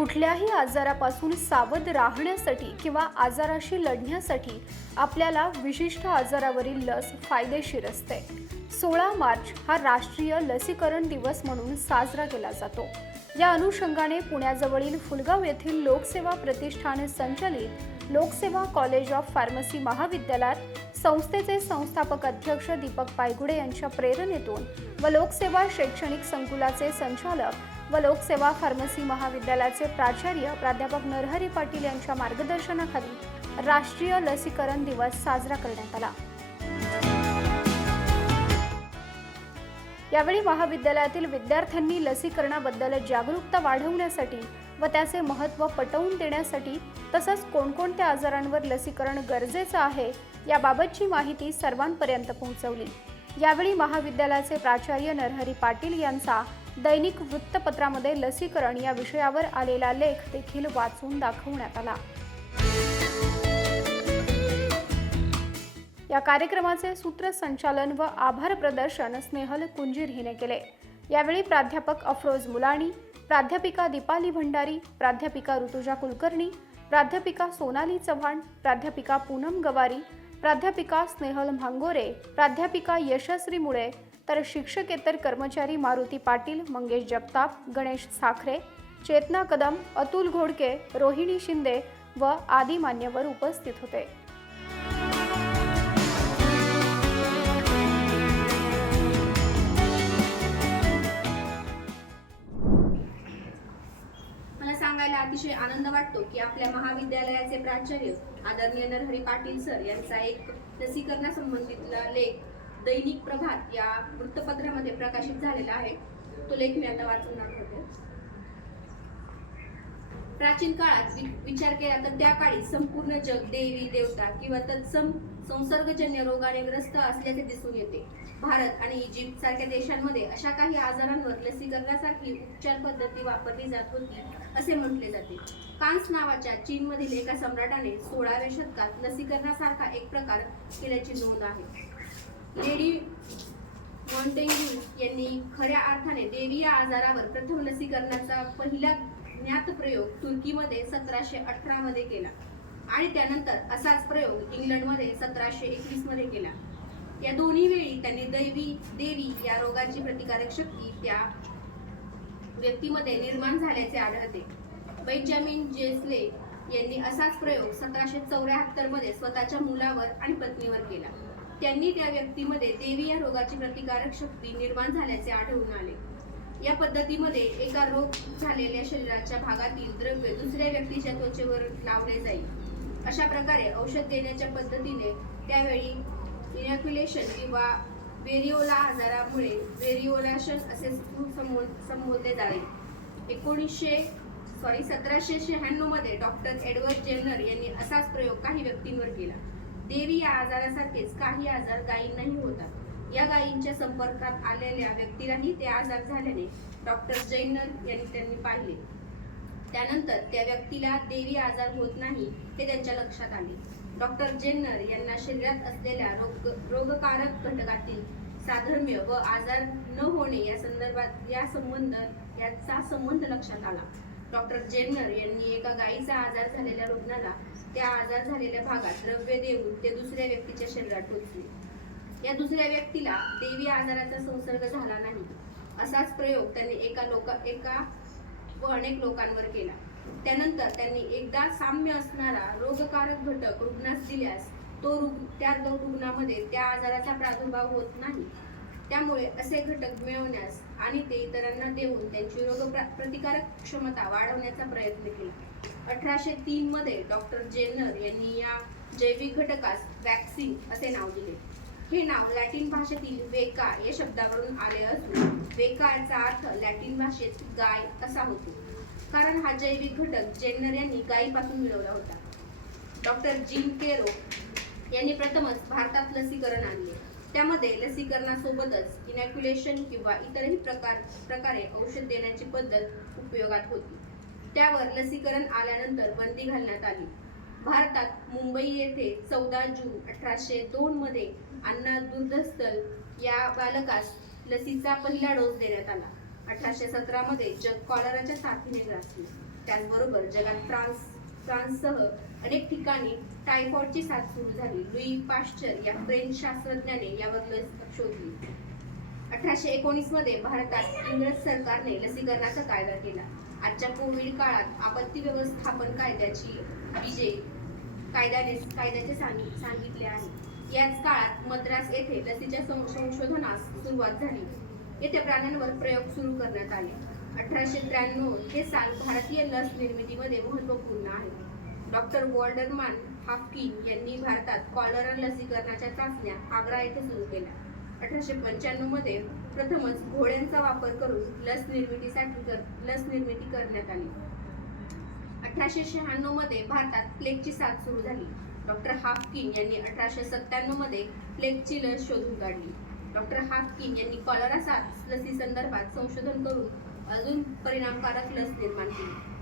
कुठल्याही आजारापासून सावध राहण्यासाठी किंवा आजाराशी लढण्यासाठी आपल्याला विशिष्ट आजारावरील लस फायदेशीर असते. सोळा मार्च हा राष्ट्रीय लसीकरण दिवस म्हणून साजरा केला जातो. या अनुषंगाने पुण्याजवळील फुलगाव येथील लोकसेवा प्रतिष्ठान संचलित लोकसेवा कॉलेज ऑफ फार्मसी महाविद्यालयात संस्थेचे संस्थापक अध्यक्ष दीपक पायगुडे यांच्या प्रेरणेतून व लोकसेवा शैक्षणिक संकुलाचे संचालक व लोकसेवा फार्मसी महाविद्यालयाचे प्राचार्य प्राध्यापक नरहरी पाटील यांच्या मार्गदर्शनाखाली राष्ट्रीय लसीकरण दिवस साजरा करण्यात आला. यावेळी महाविद्यालयातील विद्यार्थ्यांनी लसीकरणाबद्दल जागरूकता वाढवण्यासाठी व त्याचे महत्त्व पटवून देण्यासाठी तसंच कोणकोणत्या आजारांवर लसीकरण गरजेचं आहे याबाबतची माहिती सर्वांपर्यंत पोहोचवली. यावेळी महाविद्यालयाचे प्राचार्य नरहरी पाटील यांचा दैनिक वृत्तपत्रामध्ये लसीकरण या विषयावर आलेला लेख देखील वाचून दाखवण्यात आला. या कार्यक्रमाचे सूत्रसंचालन व आभार प्रदर्शन स्नेहल कुंजीर हिने केले. यावेळी प्राध्यापक अफरोज मुलाणी प्राध्यापिका दीपाली भंडारी प्राध्यापिका ऋतुजा कुलकर्णी प्राध्यापिका सोनाली चव्हाण प्राध्यापिका पूनम गवारी प्राध्यापिका स्नेहल म्हांगोरे प्राध्यापिका यशस्वी मुळे तर शिक्षकेतर कर्मचारी मारुती पाटील मंगेश जगताप गणेश साखरे चेतना कदम अतुल घोडके रोहिणी शिंदे व आदी मान्यवर उपस्थित होते. मला सांगायला अतिशय आनंद वाटतो की आपल्या महाविद्यालयाचे प्राचार्य आदरणीय नरहरी पाटील सर यांचा एक लसीकरणासंबंधितला लेख दैनिक प्रभात या वृत्तपत्रामध्ये प्रकाशित झालेला आहे. तो लेख मी आता वाचून दाखवते. प्राचीन काळात विचार केला तर त्या काळी संपूर्ण जग देवी देवता किंवा तत्सम संसर्गजन्य रोगाने ग्रस्त असल्याचे दिसून येते. भारत आणि इजिप्त सारख्या देशांमध्ये अशा काही आजारांवर लसीकरणासारखी उपचार पद्धती वापरली जात होती असे म्हटले जाते. कान्स नावाच्या चीनमधील एका सम्राटाने सोळाव्या शतकात लसीकरणासारखा एक प्रकार केल्याची नोंद आहे. लेडी मॉन्टेंग्यू यांनी खऱ्या अर्थाने देवी या आजारावर प्रथम लसीकरणाचा पहिला ज्ञात प्रयोग तुर्कीमध्ये सतराशे अठरा मध्ये केला. आणि त्यानंतर असाच प्रयोग इंग्लंडमध्ये सतराशे एकवीसमध्ये केला. या दोन्ही वेळी त्यांनी दैवी देवी या रोगाची प्रतिकारक शक्ती त्या व्यक्तीमध्ये निर्माण झाल्याचे आढळते. बेंजामिन जेस्ले यांनी असाच प्रयोग सतराशे चौऱ्याहत्तरमध्ये स्वतःच्या मुलावर आणि पत्नीवर केला. त्यांनी त्या व्यक्तीमध्ये देवी या रोगाची प्रतिकारक शक्ती निर्माण झाल्याचे आढळून आले. या पद्धतीमध्ये एका रोग झालेल्या शरीराच्या भागातील द्रव्य दुसऱ्या व्यक्तीच्या त्वचेवर लावले जाईल. अशा प्रकारे औषध देण्याच्या पद्धतीने त्यावेळी इनॅक्युलेशन किंवा वेरिओला आजारामुळे वेरिओलाशन असे संबो- संबोधले जावे. एकोणीसशे सॉरी सतराशे शहाण्णवमध्ये डॉक्टर एडवर्ड जेनर यांनी असाच प्रयोग काही व्यक्तींवर केला. देवी या आजारासारखेच काही आजार गायींनाही होतात. या गायींच्या संपर्कात आलेल्या व्यक्तीलाही ते आजार झाल्याने डॉक्टर जैनर यांनी त्यांनी पाहिले. त्यानंतर त्या व्यक्तीला देवी आजार होत नाही हे त्यांच्या लक्षात आले. डॉक्टर जेन्नर यांना शरीरात असलेल्या रोग रोगकारक घटकातील साधर्म्य व आजार न होणे या संदर्भात या संबंध याचा संबंध लक्षात आला. डॉक्टर जेन्नर यांनी एका गायीचा आजार झालेल्या रुग्णाला त्या आजार झालेल्या भागात द्रव्य देऊन ते दुसऱ्या व्यक्तीच्या शरीरात टोचले. या दुसऱ्या व्यक्तीला देवी आजाराचा संसर्ग झाला नाही असाच प्रयोग त्यांनी एका लोक एका व अनेक लोकांवर केला. त्यानंतर त्यांनी एकदा साम्य असणारा रोगकारक घटक रुग्णास दिल्यास तो रुग्ण त्या रुग्णामध्ये त्या आजाराचा प्रादुर्भाव होत नाही. त्यामुळे असे घटक मिळवण्यास आणि ते इतरांना देऊन त्यांची रोग प्रतिकारक क्षमता वाढवण्याचा प्रयत्न केला. अठराशे तीन मध्ये डॉक्टर जेनर यांनी या जैविक घटकास वॅक्सिन असे नाव दिले. हे नाव लॅटिन भाषेतील वेका या शब्दावरून आले असून वेका याचा अर्थ लॅटिन भाषेत गाय असा होतो. कारण हा जैविक घटक जेन्नर यांनी गायीपासून मिळवला होता. डॉक्टर जिम केरो यांनी प्रथमच भारतात लसीकरण आणले. त्यामध्ये लसीकरणासोबतच इनॅक्युलेशन किंवा इतरही प्रकार प्रकारे औषध देण्याची पद्धत उपयोगात होती. त्यावर लसीकरण आल्यानंतर बंदी घालण्यात आली. भारतात मुंबई येथे चौदा जून अठराशे दोनमध्ये अण्णा दुर्धस्थल या बालकास लसीचा पहिला डोस देण्यात आला. अठराशे सतरामध्ये जग कॉलराच्या साथीने ग्रासले. त्याचबरोबर जगात फ्रान्स फ्रान्ससह अनेक ठिकाणी टायफॉइडची साथ सुरू झाली. लुई पाश्चर या फ्रेंच शास्त्रज्ञाने यावर लस शोधली. अठराशे एकोणीसमध्ये भारतात इंग्रज सरकारने लसीकरणाचा कायदा केला. आजच्या कोविड काळात आपत्ती व्यवस्थापन कायद्याची विजय कायद्याने कायद्याचे सांगितले आहे. याच काळात मद्रास येथे लसीच्या संशोधनास सुरुवात झाली. येथे प्राण्यांवर प्रयोग सुरू करण्यात आले. अठराशे त्र्याण्णव हे साल भारतीय लस निर्मितीमध्ये महत्त्वपूर्ण आहे. डॉक्टर वॉल्डरमान हाफकिन यांनी भारतात कॉलरा लसीकरणाच्या चाचण्या आग्रा येथे सुरू केल्या. अठराशे पंच्याण्णवमध्ये प्रथमच घोड्यांचा वापर करून लस निर्मितीसाठी कर- लस निर्मिती करण्यात आली. अठराशे शहाण्णवमध्ये भारतात प्लेगची साथ सुरू झाली. डॉक्टर हाफकिन यांनी अठराशे सत्त्याण्णवमध्ये प्लेगची लस शोधून काढली. डॉक्टर हाफकिन यांनी कॉलरा साथ लसी संदर्भात संशोधन करून अजून परिणामकारक लस निर्माण केली.